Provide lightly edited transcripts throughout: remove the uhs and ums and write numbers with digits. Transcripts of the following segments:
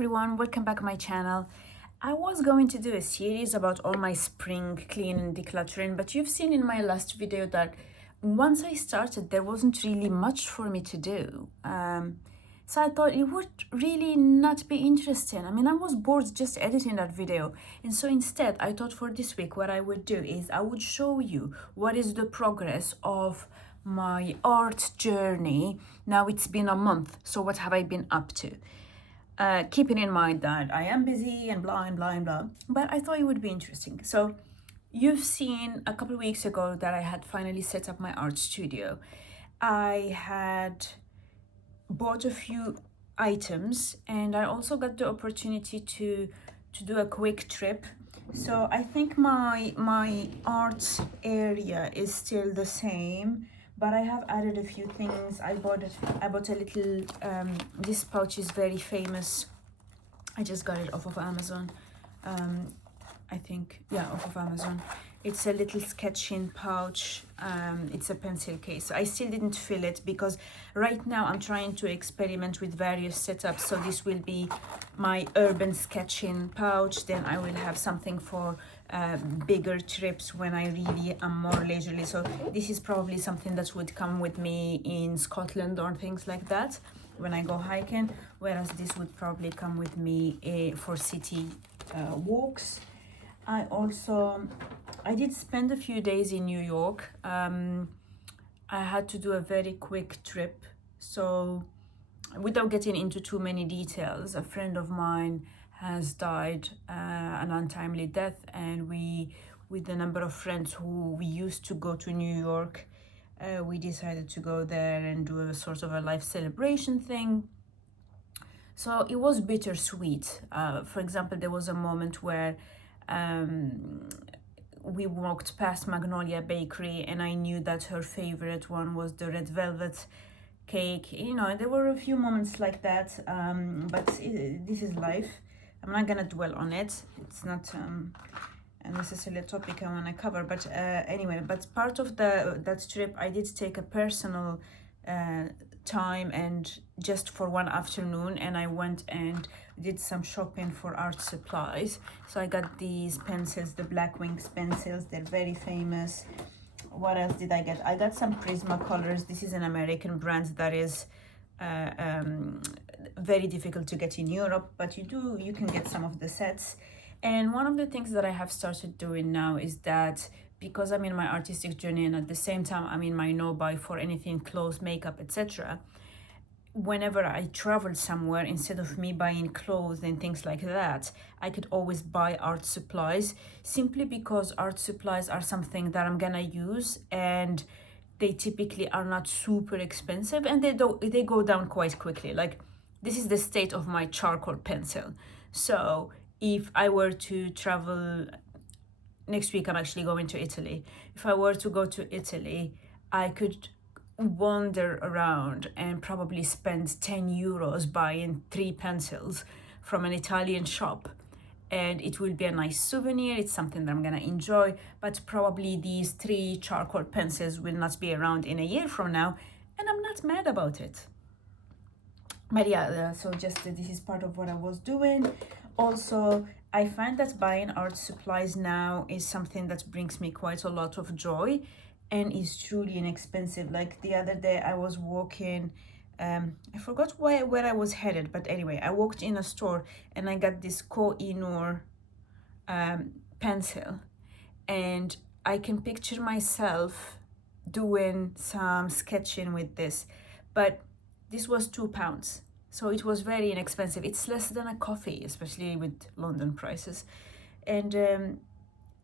everyone, welcome back to my channel. I was going to do a series about all my spring clean and decluttering, but you've seen in my last video that once I started there wasn't really much for me to do. So I thought it would really not be interesting. I mean, I was bored just editing that video. And so instead, I thought for this week what I would do is I would show you what is the progress of my art journey. Now it's been a month, so what have I been up to? Keeping in mind that I am busy and blah and blah and blah, but I thought it would be interesting. So you've seen a couple of weeks ago that I had finally set up my art studio. I had bought a few items and I also got the opportunity to do a quick trip. So I think my art area is still the same, but I have added a few things. I bought a little this pouch is very famous. I just got it off of Amazon. I think, yeah, off of Amazon. It's a little sketching pouch. It's a pencil case. I still didn't fill it because right now I'm trying to experiment with various setups. So this will be my urban sketching pouch. Then I will have something for bigger trips when I really am more leisurely. So this is probably something that would come with me in Scotland or things like that when I go hiking, whereas this would probably come with me for city walks. I did spend a few days in New York. I had to do a very quick trip. So without getting into too many details, a friend of mine has died an untimely death, and we, with a number of friends who we used to go to New York, we decided to go there and do a sort of a life celebration thing. So it was bittersweet. For example, there was a moment where we walked past Magnolia Bakery and I knew that her favorite one was the red velvet cake. You know, there were a few moments like that, but this is life. I'm not gonna dwell on it. It's not necessarily a topic I want to cover, but anyway, but part of that trip I did take a personal time, and just for one afternoon, and I went and did some shopping for art supplies. So I got these pencils, the Black Wings pencils. They're very famous. What else did I get? I got some Prismacolors. This is an American brand that is very difficult to get in Europe, but you can get some of the sets. And one of the things that I have started doing now is that because I'm in my artistic journey and at the same time I'm in my no-buy for anything, clothes, makeup, etc., whenever I travel somewhere, instead of me buying clothes and things like that, I could always buy art supplies, simply because art supplies are something that I'm gonna use, and they typically are not super expensive, and they go down quite quickly. Like, this is the state of my charcoal pencil. So if I were to travel next week, I'm actually going to Italy. If I were to go to Italy, I could wander around and probably spend 10 euros buying 3 pencils from an Italian shop, and it will be a nice souvenir. It's something that I'm gonna enjoy, but probably these 3 charcoal pencils will not be around in a year from now, and I'm not mad about it. But yeah, so just this is part of what I was doing. Also, I find that buying art supplies now is something that brings me quite a lot of joy and is truly inexpensive. Like the other day I was walking, I forgot where I was headed, but anyway, I walked in a store and I got this Koh-i-Noor pencil, and I can picture myself doing some sketching with this, but this was £2, so it was very inexpensive. It's less than a coffee, especially with London prices. And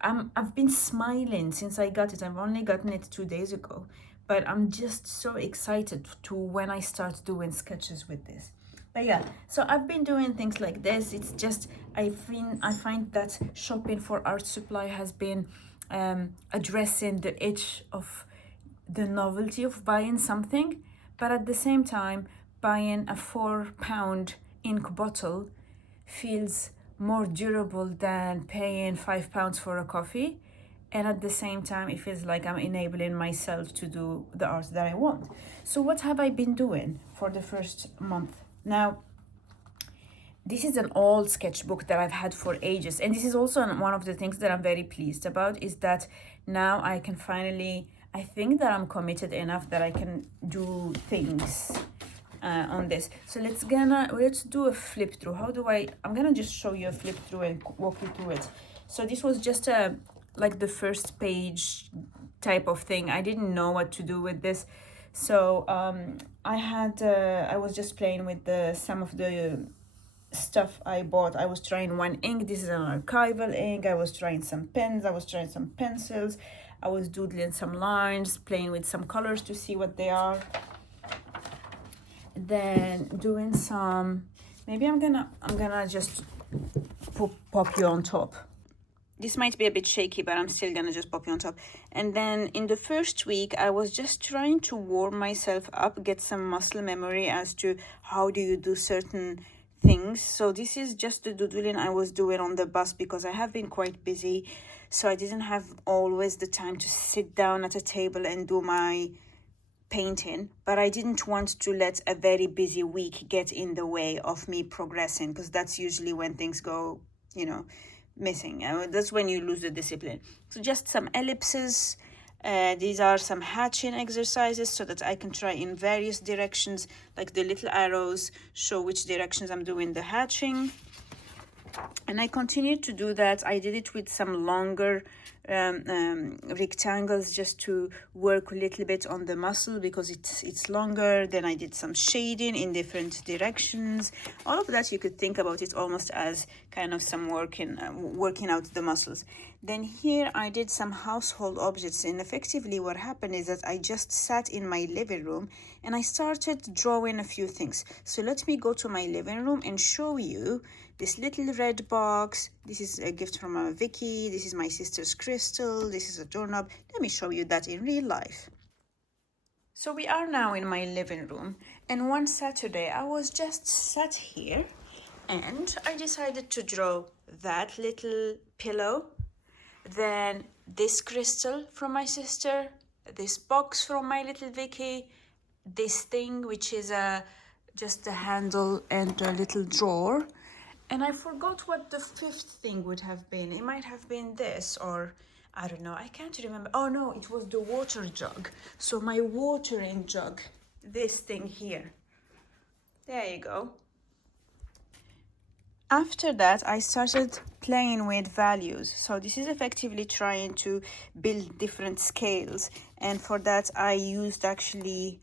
I've been smiling since I got it. I've only gotten it 2 days ago, but I'm just so excited to when I start doing sketches with this. But yeah, so I've been doing things like this. It's just I find that shopping for art supply has been addressing the itch of the novelty of buying something, but at the same time, buying a £4 ink bottle feels more durable than paying £5 for a coffee. And at the same time, it feels like I'm enabling myself to do the art that I want. So what have I been doing for the first month? Now, This is an old sketchbook that I've had for ages, and this is also one of the things that I'm very pleased about, is that now I can finally, I think that I'm committed enough that I can do things on this. So let's do a flip through. I'm gonna just show you a flip through and walk you through it. So this was just like the first page type of thing. I didn't know what to do with this, so I was just playing with some of the stuff I bought. I was trying one ink. This is an archival ink. I was trying some pens. I was trying some pencils. I was doodling some lines, playing with some colors to see what they are. Then doing some, maybe I'm gonna just pop you on top. This might be a bit shaky, but I'm still gonna just pop you on top. And then in the first week, I was just trying to warm myself up, get some muscle memory as to how do you do certain things. So this is just the doodling I was doing on the bus because I have been quite busy. So I didn't have always the time to sit down at a table and do my painting, but I didn't want to let a very busy week get in the way of me progressing, because that's usually when things go, missing. That's when you lose the discipline. So just some ellipses. These are some hatching exercises so that I can try in various directions, like the little arrows show which directions I'm doing the hatching. And I continued to do that. I did it with some longer rectangles just to work a little bit on the muscle because it's longer. Then I did some shading in different directions. All of that, you could think about it almost as kind of some working out the muscles. Then here I did some household objects, and effectively what happened is that I just sat in my living room and I started drawing a few things. So let me go to my living room and show you this little red box. This is a gift from Vicky. This is my sister's crystal. This is a doorknob. Let me show you that in real life. So we are now in my living room, and one Saturday I was just sat here and I decided to draw that little pillow, then this crystal from my sister, this box from my little Vicky, this thing which is just a handle and a little drawer. And I forgot what the fifth thing would have been. It might have been this, or I don't know. I can't remember. Oh no, it was the water jug. So my watering jug, this thing here. There you go. After that, I started playing with values. So this is effectively trying to build different scales. And for that, I used actually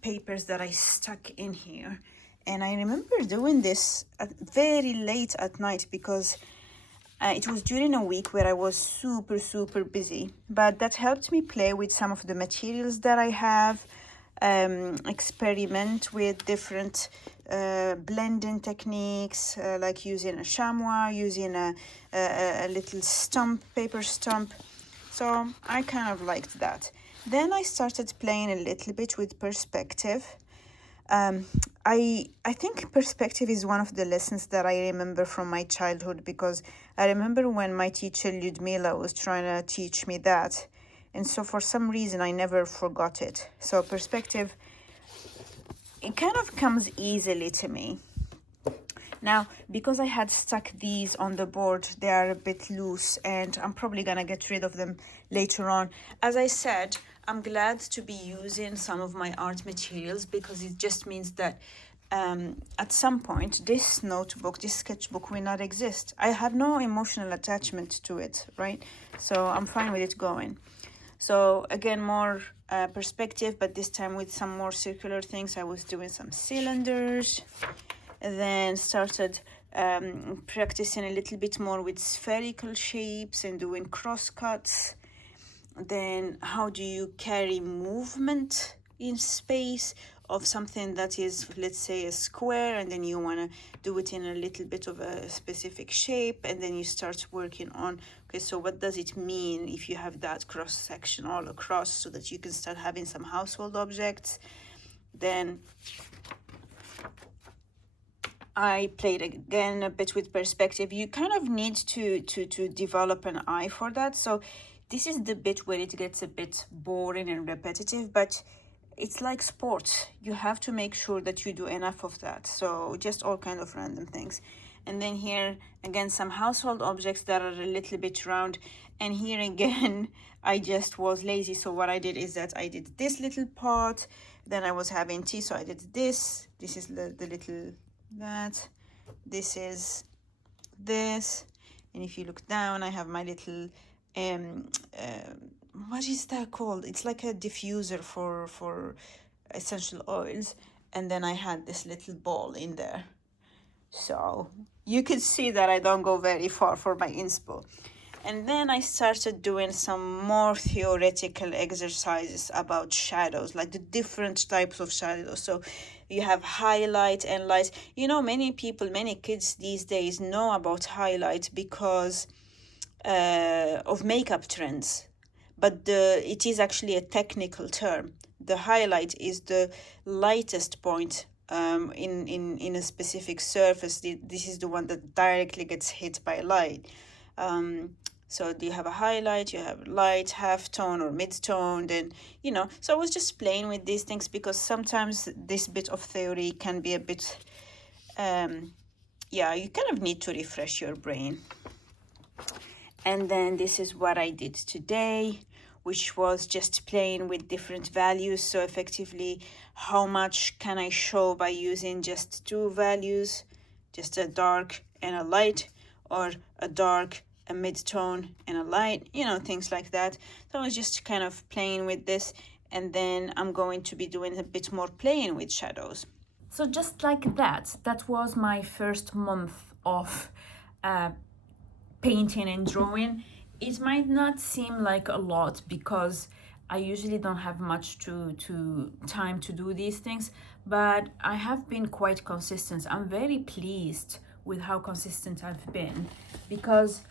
papers that I stuck in here. And I remember doing this very late at night because it was during a week where I was super, super busy. But that helped me play with some of the materials that I have, experiment with different blending techniques, like using a chamois, using a little paper stump. So I kind of liked that. Then I started playing a little bit with perspective. I think perspective is one of the lessons that I remember from my childhood, because I remember when my teacher Lyudmila was trying to teach me that, and so for some reason I never forgot it. So perspective, it kind of comes easily to me. Now, because I had stuck these on the board, they are a bit loose and I'm probably gonna get rid of them later on. As I said, I'm glad to be using some of my art materials because it just means that at some point this notebook, this sketchbook will not exist. I have no emotional attachment to it, right? So I'm fine with it going. So again, more perspective, but this time with some more circular things. I was doing some cylinders, and then started practicing a little bit more with spherical shapes and doing cross cuts. Then how do you carry movement in space of something that is, let's say, a square, and then you want to do it in a little bit of a specific shape, and then you start working on, okay, so what does it mean if you have that cross section all across, so that you can start having some household objects. Then I played again a bit with perspective. You kind of need to develop an eye for that. So this is the bit where it gets a bit boring and repetitive, but it's like sports. You have to make sure that you do enough of that. So just all kind of random things. And then here again, some household objects that are a little bit round. And here again, I just was lazy. So what I did is that I did this little pot. Then I was having tea, so I did this. This is the little that. This is this. And if you look down, I have my little what is that called? It's like a diffuser for essential oils. And then I had this little ball in there. So you could see that I don't go very far for my inspo. And then I started doing some more theoretical exercises about shadows, like the different types of shadows. So you have highlight and light. You know, many people, many kids these days know about highlight because of makeup trends. But it is actually a technical term. The highlight is the lightest point in a specific surface. This is the one that directly gets hit by light. So you have a highlight, you have light, halftone or mid-tone, then, you know. So I was just playing with these things because sometimes this bit of theory can be a bit, yeah, you kind of need to refresh your brain. And then this is what I did today, which was just playing with different values. So effectively, how much can I show by using just two values, just a dark and a light, or a dark, a mid-tone and a light, you know, things like that. So I was just kind of playing with this, and then I'm going to be doing a bit more playing with shadows. So just like that, that was my first month of painting and drawing. It might not seem like a lot because I usually don't have much to time to do these things, but I have been quite consistent. I'm very pleased with how consistent I've been, because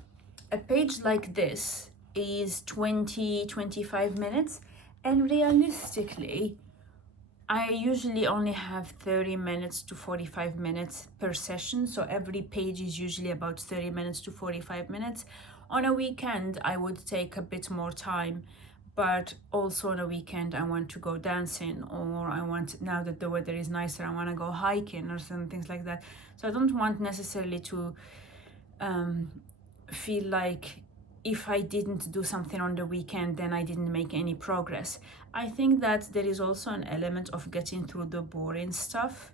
a page like this is 20-25 minutes, and realistically I usually only have 30 minutes to 45 minutes per session. So every page is usually about 30 minutes to 45 minutes. On a weekend, I would take a bit more time, but also on a weekend, I want to go dancing, or I want, now that the weather is nicer, I want to go hiking or some things like that. So I don't want necessarily to feel like if I didn't do something on the weekend, then I didn't make any progress. I think that there is also an element of getting through the boring stuff,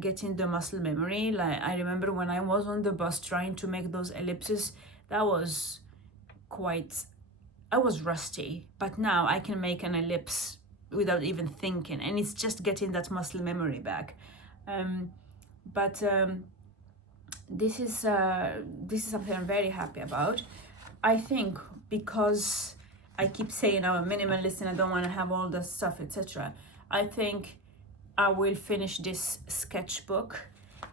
getting the muscle memory. Like, I remember when I was on the bus trying to make those ellipses, that was I was rusty, but now I can make an ellipse without even thinking, and it's just getting that muscle memory back. This is something I'm very happy about. I think because I keep saying I'm a minimalist and I don't want to have all the stuff, etc. I think I will finish this sketchbook,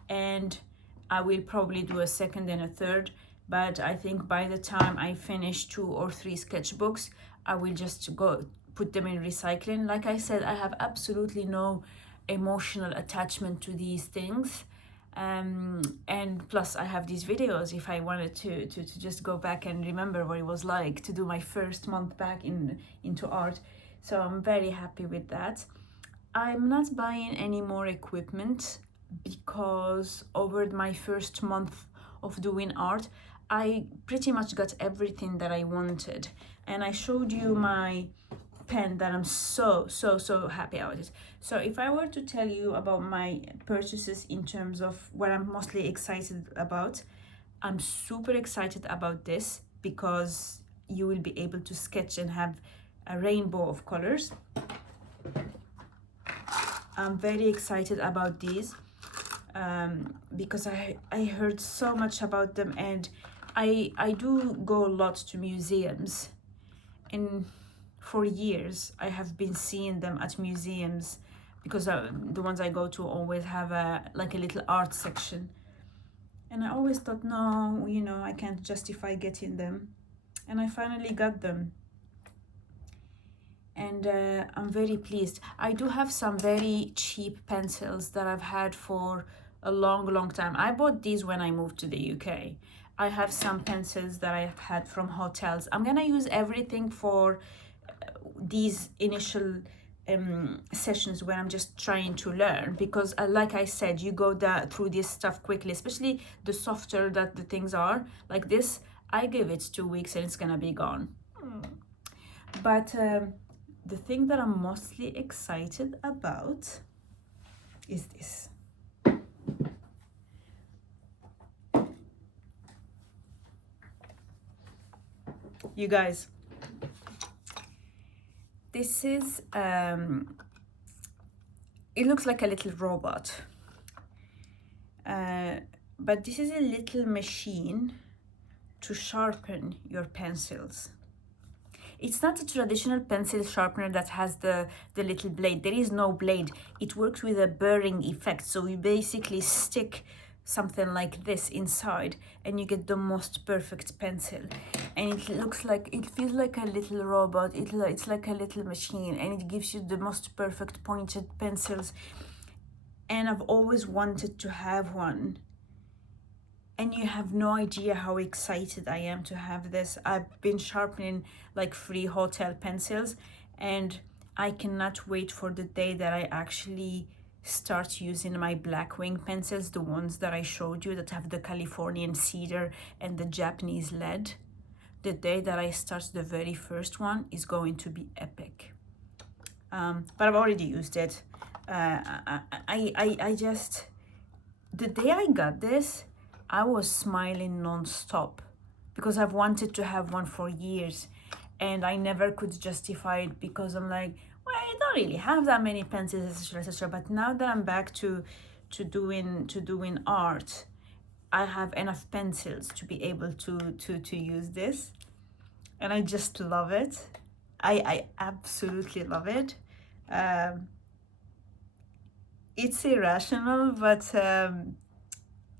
and I will probably do a second and a third. But I think by the time I finish 2 or 3 sketchbooks, I will just go put them in recycling. Like I said, I have absolutely no emotional attachment to these things. And plus I have these videos if I wanted to just go back and remember what it was like to do my first month back into art. So I'm very happy with that. I'm not buying any more equipment because over my first month of doing art, I pretty much got everything that I wanted. And I showed you my pen that I'm so happy about it. So if I were to tell you about my purchases in terms of what I'm mostly excited about, I'm super excited about this because you will be able to sketch and have a rainbow of colors. I'm very excited about these because I heard so much about them, and I do go a lot to museums, and for years I have been seeing them at museums because the ones I go to always have a little art section, and I always thought, no, you know, I can't justify getting them, and I finally got them, and I'm very pleased. I do have some very cheap pencils that I've had for a long time. I bought these when I moved to the UK. I have some pencils that I've had from hotels. I'm gonna use everything for these initial sessions where I'm just trying to learn, because like I said, you go through this stuff quickly, especially the softer that the things are like this. I give it 2 weeks and it's gonna be gone. But the thing that I'm mostly excited about is this. You guys, this is it looks like a little robot, but this is a little machine to sharpen your pencils. It's not a traditional pencil sharpener that has the little blade. There is no blade. It works with a burring effect. So you basically stick something like this inside and you get the most perfect pencil. And it looks like, it feels like a little robot. It's like a little machine, and it gives you the most perfect pointed pencils. And I've always wanted to have one. And you have no idea how excited I am to have this. I've been sharpening like 3 hotel pencils, and I cannot wait for the day that I actually start using my Blackwing pencils, the ones that I showed you that have the Californian cedar and the Japanese lead. The day that I start the very first one is going to be epic. But I've already used it. I just, the day I got this, I was smiling non-stop because I've wanted to have one for years, and I never could justify it because I'm like, well, I don't really have that many pencils, etc., etc. But now that I'm back to doing art, I have enough pencils to be able to use this, and I just love it. I absolutely love it. It's irrational, but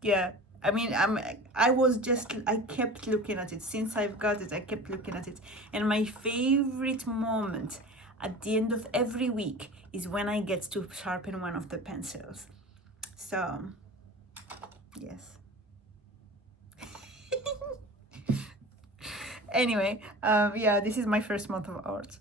yeah. I mean, I kept looking at it. Since I've got it, I kept looking at it. And my favorite moment at the end of every week is when I get to sharpen one of the pencils. So, yes. Anyway, yeah, this is my first month of art.